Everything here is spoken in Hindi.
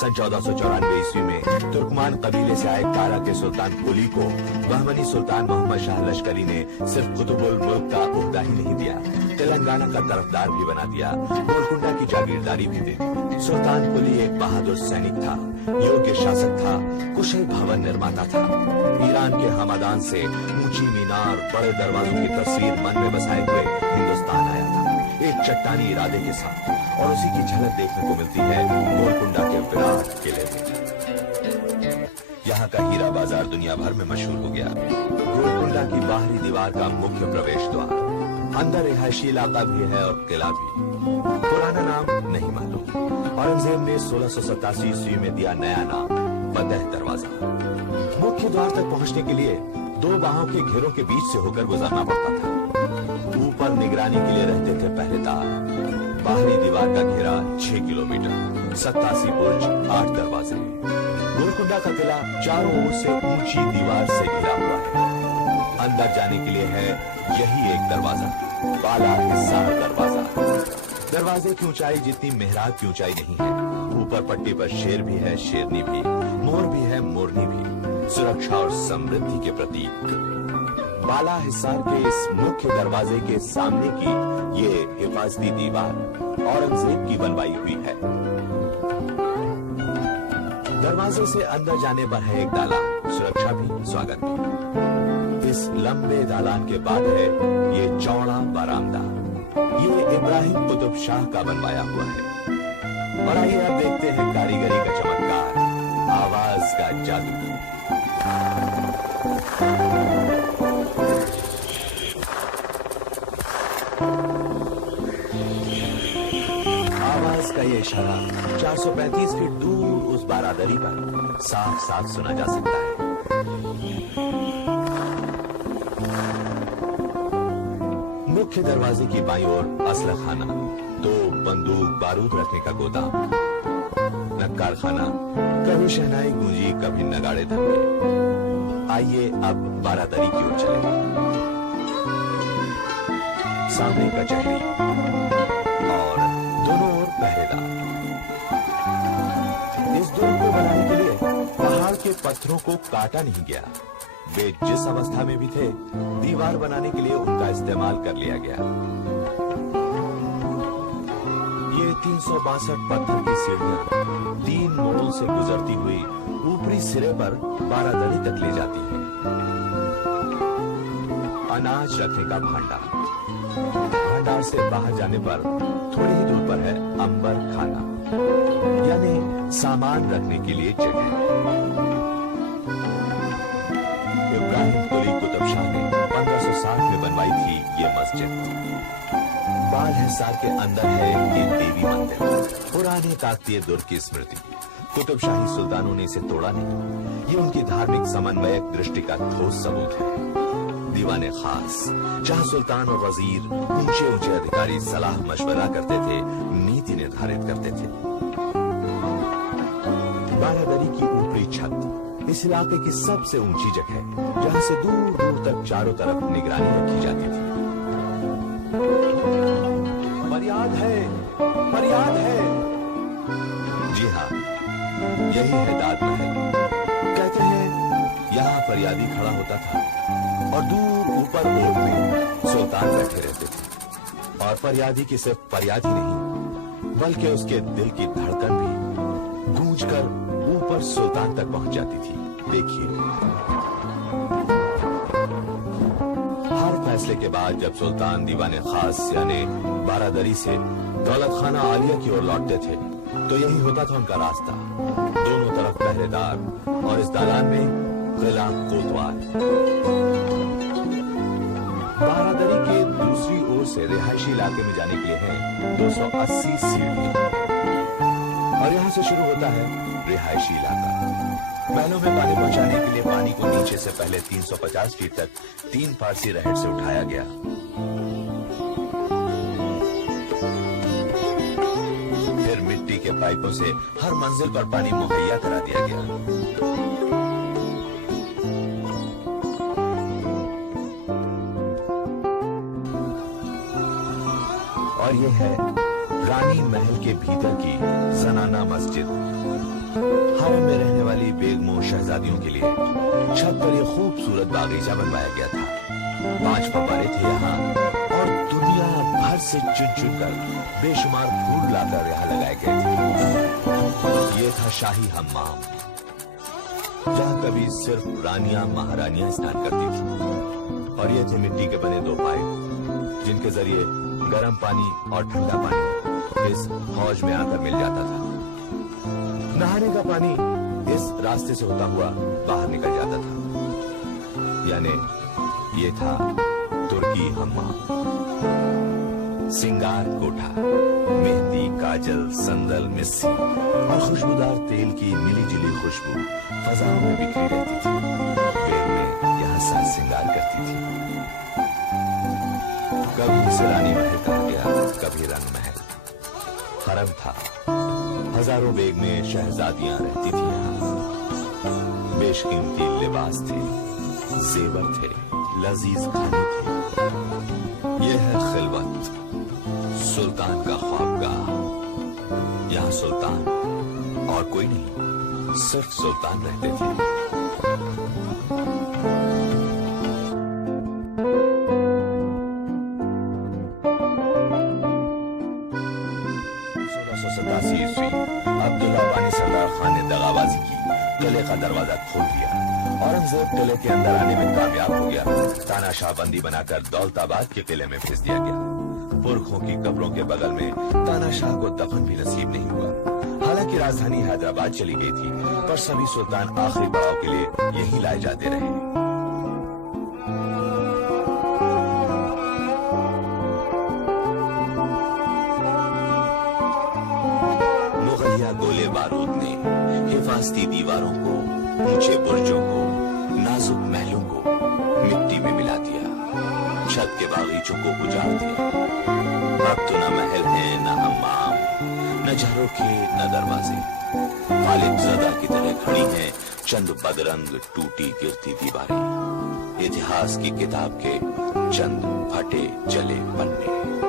सन 1494 ईस्वी में तुर्कमान कबीले से आए कारा के सुल्तान कुली को बहमनी सुल्तान मोहम्मद शाह लश्करी ने सिर्फ कुतुबुल मुल्क का उहदा ही नहीं दिया, तेलंगाना का तरफदार भी बना दिया, गोलकुंडा की जागीरदारी भी दे दी। सुल्तान कुली एक बहादुर सैनिक था, योग्य शासक था, कुशल भवन निर्माता था। ईरान के हमादान से ऊंची मीनार, बड़े दरवाजों की तस्वीर मन में बसाए हुए हिंदुस्तान आया था, एक चट्टानी इरादे के साथ, और उसी की झलक देखने को मिलती है गोलकुंडा के विराट किले में। यहाँ का हीरा बाजार दुनिया भर में मशहूर हो गया। गोलकुंडा की बाहरी दीवार का मुख्य प्रवेश द्वार, अंदर रिहायशी इलाका भी है और किला भी। पुराना नाम नहीं मालूम। औरंगजेब ने 1687 ईस्वी में दिया नया नाम फतेह दरवाजा। मुख्य द्वार तक पहुंचने के लिए दो बाहों के घेरों के बीच से होकर गुजरना पड़ता था। ऊपर निगरानी के लिए रहते थे पहरेदार। बाहरी दीवार का घेरा 6 किलोमीटर, 87 बुर्ज, 8 दरवाजे। गोलकुंडा का किला चारों ओर से ऊंची दीवार से घिरा हुआ है। अंदर जाने के लिए है यही एक दरवाजा, बाला हिस्सार दरवाजा। दरवाजे की ऊंचाई जितनी मेहराब की ऊंचाई नहीं है। ऊपर पट्टी पर शेर भी है, शेरनी भी, मोर भी है, मोरनी भी, सुरक्षा और समृद्धि के प्रतीक। बाला हिसार के इस मुख्य दरवाजे के सामने की ये हिफाजती दीवार औरंगजेब की बनवाई हुई है। दरवाजे से अंदर जाने पर है एक दालान, सुरक्षा भी, स्वागत भी। इस लंबे दालान के बाद है ये चौड़ा बरामदा। ये इब्राहिम कुतुब शाह का बनवाया हुआ है। और आइए अब देखते हैं कारीगरी का चमत्कार, आवाज का जादू। आवाज का ये इशारा 435 फीट दूर उस बारादरी पर साफ साफ सुना जा सकता है। मुख्य दरवाजे की बाईं ओर असलह खाना, तो बंदूक बारूद रखने का गोदाम, नक्कार खाना, कभी शहनाई गूंजी, कभी नगाड़े धमके। आइए अब बारादरी की ओर चलें। सामने कचहरी और दोनों ओर पहरेदार। इस दुर्ग को बनाने के लिए पहाड़ के पत्थरों को काटा नहीं गया। वे जिस अवस्था में भी थे, दीवार बनाने के लिए उनका इस्तेमाल कर लिया गया। ये 362 पत्थर की सीढ़ियां 3 मोड़ों से गुजरती हुई ऊपरी सिरे पर बारादरी तक ले जाती है। अनाज रखने का भंडार से बाहर जाने पर थोड़ी ही दूर पर है अंबर खाना, यानी सामान रखने के लिए जगह। इब्राहिम कुली कुतुब शाह ने 1560 में बनवाई थी ये मस्जिद। बाल हिसार के अंदर है ये देवी मंदिर, पुराने काकतीय दुर्ग की स्मृति। कुतुब शाही सुल्तानों ने इसे तोड़ा नहीं। ये उनकी धार्मिक समन्वयक दृष्टि का ठोस सबूत है। दीवाने खास, जहां सुल्तान और वजीर, ऊंचे ऊंचे अधिकारी सलाह मशवरा करते थे, नीति निर्धारित करते थे। बारादरी की ऊपरी छत इस इलाके की सबसे ऊंची जगह, जहां से दूर दूर तक चारों तरफ निगरानी रखी जाती थी। फरियाद है, फरियाद है। जी हाँ, यही है दाद महल। कहते हैं यहाँ फरियादी खड़ा होता था और दूर ऊपर ओट में सुल्तान बैठे रहते थे। और फरियादी की सिर्फ फरियाद ही नहीं, बल्कि उसके दिल की धड़कन भी गूंजकर ऊपर सुल्तान तक पहुंच जाती थी। देखिए, हर फैसले के बाद जब सुल्तान दीवाने खास यानी बारादरी से दौलत खाना आलिया की ओर लौटते थे, तो यही होता था उनका रास्ता। दोनों तरफ पहरेदार और इस दालान में किला कोतवाल। बारादरी के दूसरी ओर से रिहायशी इलाके में जाने के लिए है 280 सीढ़ियां, और यहाँ से शुरू होता है रिहायशी इलाका। महलों में पानी पहुंचाने के लिए पानी को नीचे से पहले 350 फीट तक 3 फारसी रहट से उठाया गया। फिर मिट्टी के पाइपों से हर मंजिल पर पानी मुहैया करा दिया गया। और ये है रानी महल के भीतर की जनाना मस्जिद। हारम में रहने वाली बेगमों शहजादियों के लिए छत पर यह खूबसूरत बागीचा बनवाया गया था। 5 फव्वारे थे यहाँ और दुनिया भर से चुन चुन कर बेशुमार फूल लाकर यहाँ लगाए गए थे। ये था शाही हम्माम, जहाँ कभी सिर्फ रानियां महारानियां स्नान करती थी। और ये थे मिट्टी के बने 2 पाइप, जिनके जरिए गर्म पानी और ठंडा पानी इस हौज में आकर मिल जाता था। नहाने का पानी इस रास्ते से होता हुआ बाहर निकल जाता था। यानी ये था तुर्की हम्माम। सिंगार कोठा, मेहंदी, काजल, संदल, मिस्सी और खुशबूदार तेल की मिली जुली खुशबू फजाओं में बिखरी रहती थी। बेगमें यहाँ साज सिंगार करती थी। कभी इसे रानी महल कहा गया, कभी रंग महल। हरम था, हजारों बेगमें शहजादियां रहती थी यहाँ। बेशकीमती लिबास थे, जेवर थे, लजीज खाने थे। यह है खिलवत, सुल्तान का ख्वाबगाह। यहाँ सुल्तान और कोई नहीं, सिर्फ सुल्तान रहते थे। 1687 ईस्वी अब्दुल्ला बानी सरदार खान ने दगाबाजी की, किले का दरवाजा खोल दिया। औरंगजेब किले के अंदर आने में कामयाब हो गया। तानाशाह बंदी बनाकर दौलताबाद के किले में भेज दिया गया। पुरखों की कब्रों के बगल में तानाशाह को दफन भी नसीब नहीं हुआ। हालांकि राजधानी हैदराबाद चली गई थी, पर सभी सुल्तान आखिरी पड़ाव के लिए यही लाए जाते रहे। मुगलिया गोले बारूद ने हिफाजती दीवारों को, ऊंचे बुर्जों को, नाजुक महलों को मिट्टी में मिला दिया। छत के बागीचों को उजाड़ दिया। अब तो न महल है, न हम्माम, न झरोखे, न दरवाजे। खालिद ज़दा की तरह खड़ी हैं चंद बदरंग टूटी गिरती दीवारें। इतिहास की किताब के चंद फटे जले पन्ने।